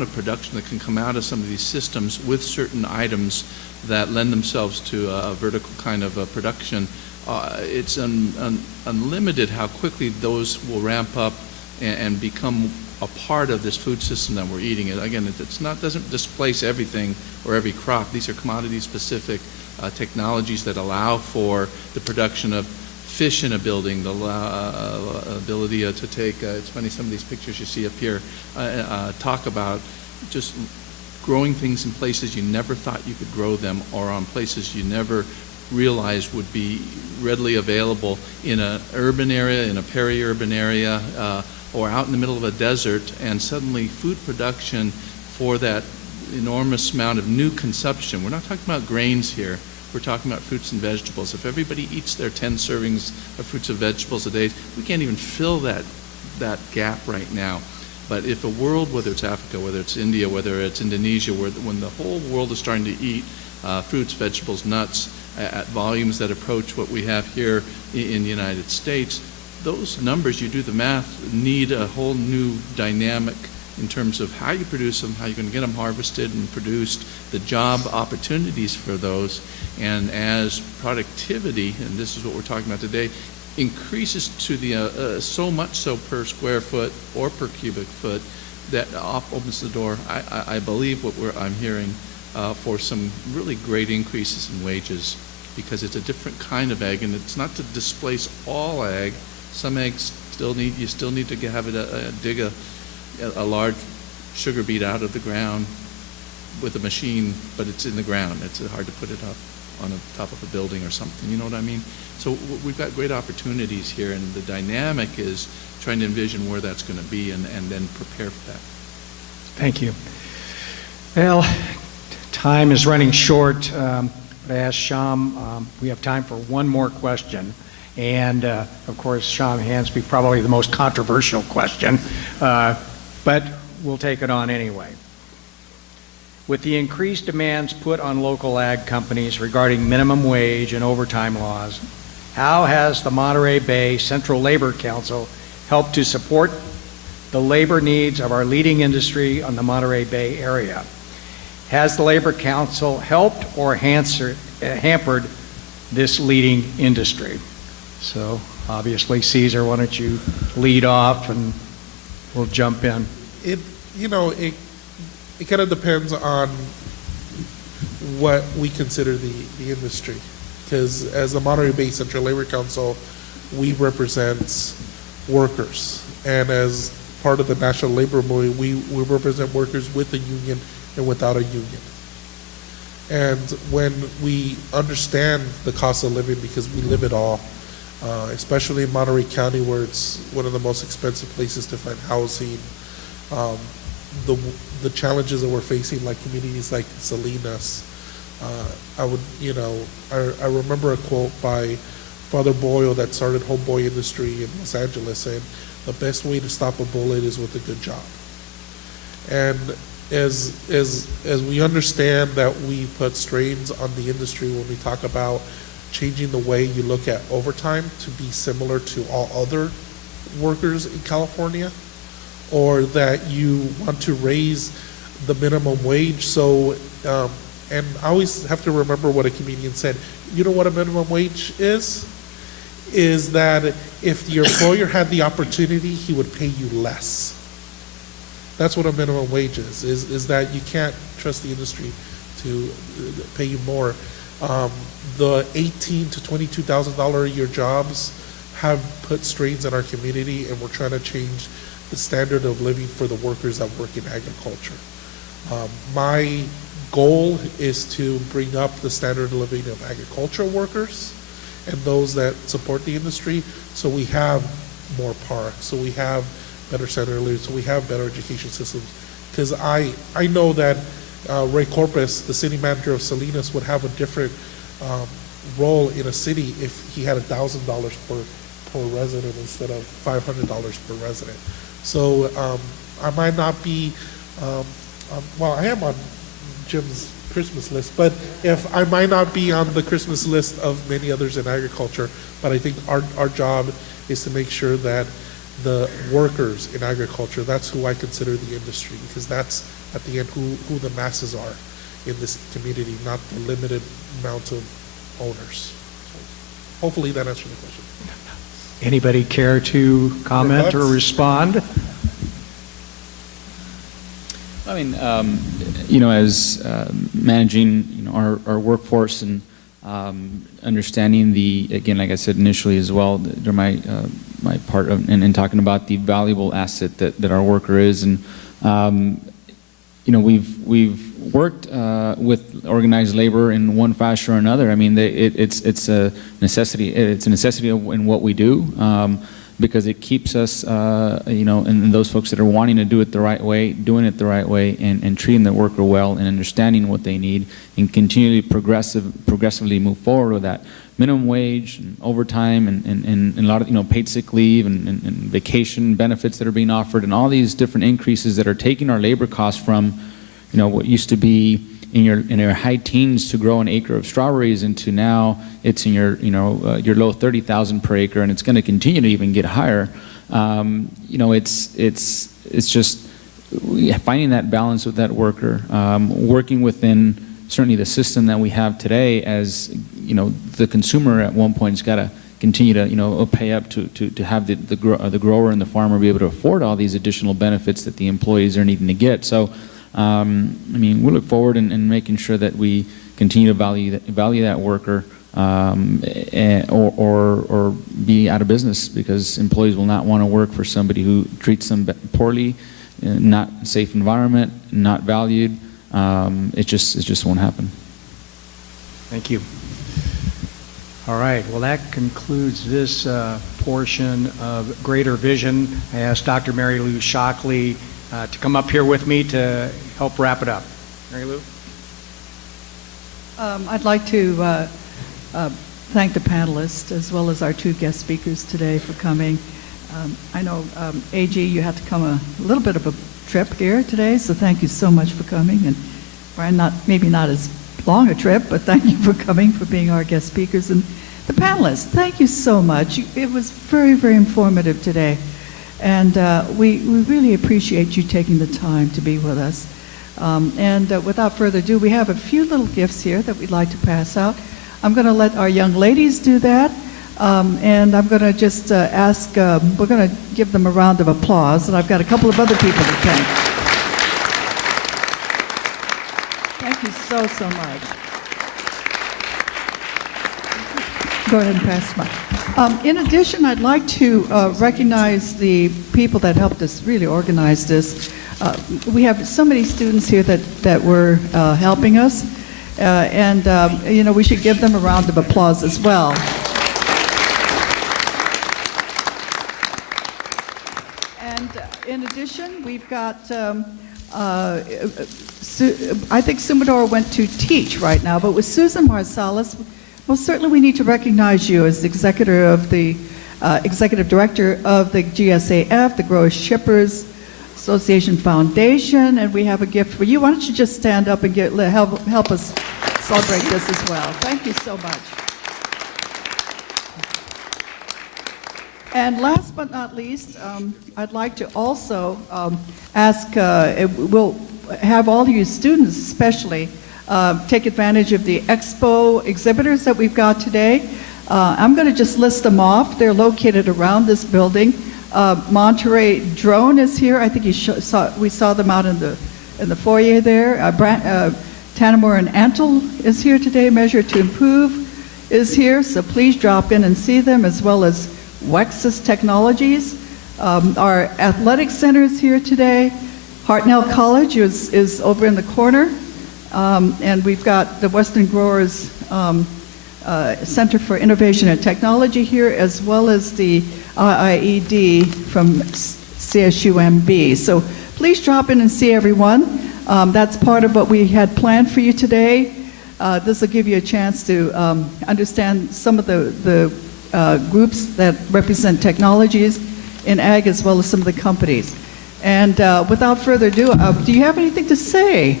of production that can come out of some of these systems with certain items that lend themselves to a vertical kind of a production, it's unlimited how quickly those will ramp up and become a part of this food system that we're eating. And again, doesn't displace everything or every crop. These are commodity-specific technologies that allow for the production of fish in a building, the ability to take, it's funny, some of these pictures you see up here talk about just growing things in places you never thought you could grow them, or on places you never realized would be readily available in an urban area, in a peri-urban area, or out in the middle of a desert, and suddenly food production for that enormous amount of new consumption. We're not talking about grains here. We're talking about fruits and vegetables. If everybody eats their 10 servings of fruits and vegetables a day, we can't even fill that gap right now. But if a world, whether it's Africa, whether it's India, whether it's Indonesia, when the whole world is starting to eat fruits, vegetables, nuts at volumes that approach what we have here in the United States, those numbers, you do the math, need a whole new dynamic in terms of how you produce them, how you're going to get them harvested and produced, the job opportunities for those. And as productivity, and this is what we're talking about today, increases to the so much so per square foot or per cubic foot, that opens the door, I believe what I'm hearing, for some really great increases in wages, because it's a different kind of ag, and it's not to displace all ag. Some eggs you still need to have it dig a large sugar beet out of the ground with a machine, but it's in the ground. It's hard to put it up on the top of a building or something, you know what I mean? So we've got great opportunities here, and the dynamic is trying to envision where that's going to be and then prepare for that. Thank you. Well, time is running short. I asked Sham, we have time for one more question. And of course, Sham Hansby, probably the most controversial question, but we'll take it on anyway. With the increased demands put on local ag companies regarding minimum wage and overtime laws, how has the Monterey Bay Central Labor Council helped to support the labor needs of our leading industry on the Monterey Bay area? Has the Labor Council helped or hampered this leading industry? So obviously, Caesar, why don't you lead off and we'll jump in. It kind of depends on what we consider the industry. Because as the Monterey Bay Central Labor Council, we represent workers. And as part of the National Labor Movement, we represent workers with a union and without a union. And when we understand the cost of living, because we live it all, especially in Monterey County, where it's one of the most expensive places to find housing, the challenges that we're facing, like communities like Salinas. I remember a quote by Father Boyle that started Homeboy Industry in Los Angeles, saying the best way to stop a bullet is with a good job. And as we understand that we put strains on the industry when we talk about changing the way you look at overtime to be similar to all other workers in California, or that you want to raise the minimum wage. So, and I always have to remember what a comedian said. You know what a minimum wage is? Is that if your employer had the opportunity, he would pay you less. That's what a minimum wage is that you can't trust the industry to pay you more. The $18,000 to $22,000 a year jobs have put strains on our community, and we're trying to change the standard of living for the workers that work in agriculture. My goal is to bring up the standard of living of agricultural workers and those that support the industry, so we have more parks, so we have better standard of living, so we have better education systems. Because I know that Ray Corpus, the city manager of Salinas, would have a different role in a city if he had $1,000 per resident instead of $500 per resident. So I might not be, well, I am on Jim's Christmas list, but if I might not be on the Christmas list of many others in agriculture, but I think our job is to make sure that the workers in agriculture, that's who I consider the industry, because that's at the end who the masses are in this community, not the limited amount of owners. So hopefully that answered the question. Anybody care to comment or Thoughts? respond? I mean, as managing, our workforce and understanding again, like I said initially as well, during my part of, in talking about the valuable asset that our worker is, and we've worked with organized labor in one fashion or another. I mean, it's a necessity. It's a necessity in what we do. Because it keeps us, and those folks that are wanting to do it the right way, doing it the right way, and treating the worker well, and understanding what they need, and continually progressively move forward with that. Minimum wage, and overtime, and a lot of paid sick leave, and vacation benefits that are being offered, and all these different increases that are taking our labor costs from, what used to be in your high teens to grow an acre of strawberries into now it's in your low 30,000 per acre, and it's going to continue to even get higher. It's just finding that balance with that worker, working within certainly the system that we have today. As the consumer at one point has got to continue to pay up to have the grower and the farmer be able to afford all these additional benefits that the employees are needing to get. So. I mean, we look forward in making sure that we continue to value that worker, or be out of business, because employees will not want to work for somebody who treats them poorly, not a safe environment, not valued. It just won't happen. Thank you. All right, well, that concludes this portion of Greater Vision. I asked Dr. Mary Lou Shockley to come up here with me to help wrap it up. Mary Lou? I'd like to thank the panelists as well as our two guest speakers today for coming. I know, AG, you had to come a little bit of a trip here today, so thank you so much for coming. And Brian, maybe not as long a trip, but thank you for coming, for being our guest speakers. And the panelists, thank you so much. It was very, very informative today. And we really appreciate you taking the time to be with us. Without further ado, we have a few little gifts here that we'd like to pass out. I'm going to let our young ladies do that. And I'm going to just ask, we're going to give them a round of applause. And I've got a couple of other people to thank. Thank you so much. Go ahead and pass the mic. In addition, I'd like to recognize the people that helped us really organize this. We have so many students here that were helping us, we should give them a round of applause as well. And in addition, we've got, I think Sumador went to teach right now, but with Susan Marsalis, well, certainly we need to recognize you as executive director of the GSAF, the Growers Shippers Association Foundation, and we have a gift for you. Why don't you just stand up and help us celebrate this as well. Thank you so much. And last but not least, I'd like to also ask, we'll have all of you students especially take advantage of the expo exhibitors that we've got today. I'm going to just list them off. They're located around this building. Monterey Drone is here. I think we saw them out in the foyer there. Tanamor and Antle is here today. Measure to Improve is here, so please drop in and see them, as well as Wexus Technologies. Our athletic center is here today. Hartnell College is over in the corner. And we've got the Western Growers Center for Innovation and Technology here, as well as the IIED from CSUMB. So please drop in and see everyone. That's part of what we had planned for you today. This will give you a chance to understand some of the groups that represent technologies in ag, as well as some of the companies. And without further ado, do you have anything to say?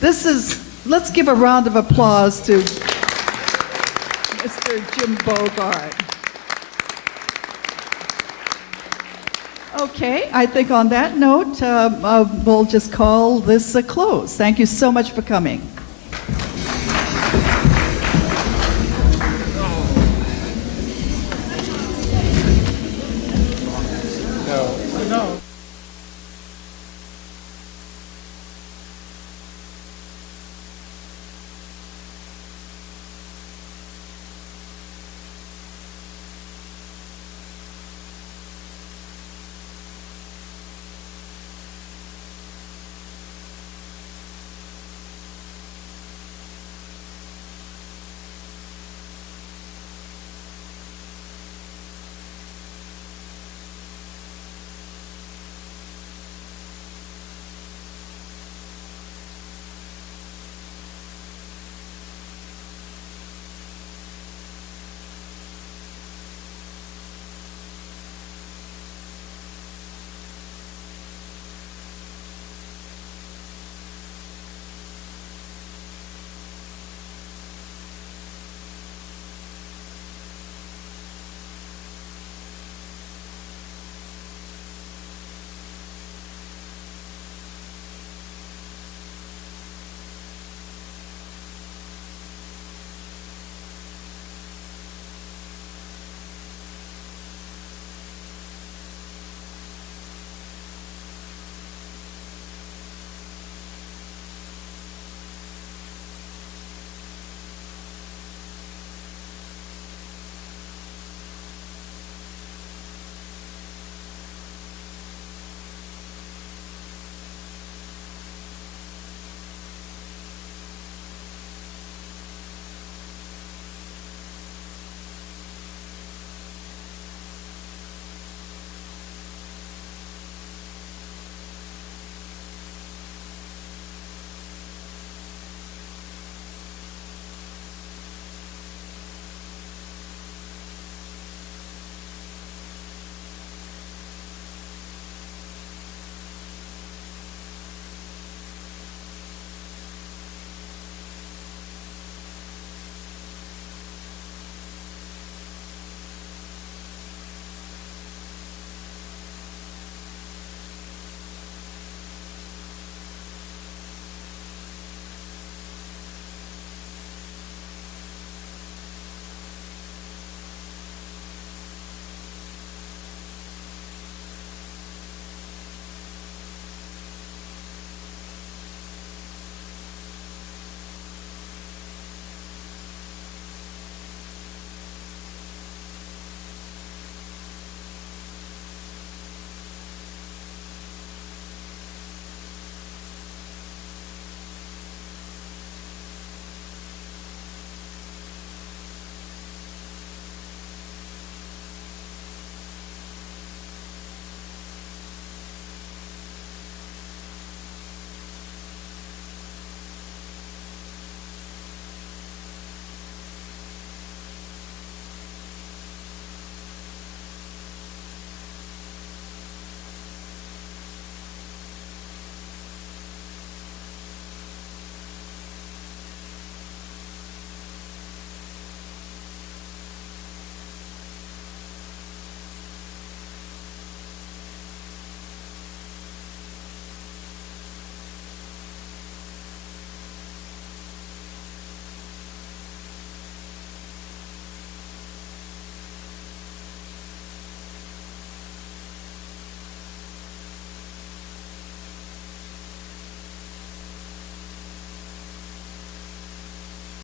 Let's give a round of applause to Mr. Jim Bogart. Okay, I think on that note, we'll just call this a close. Thank you so much for coming.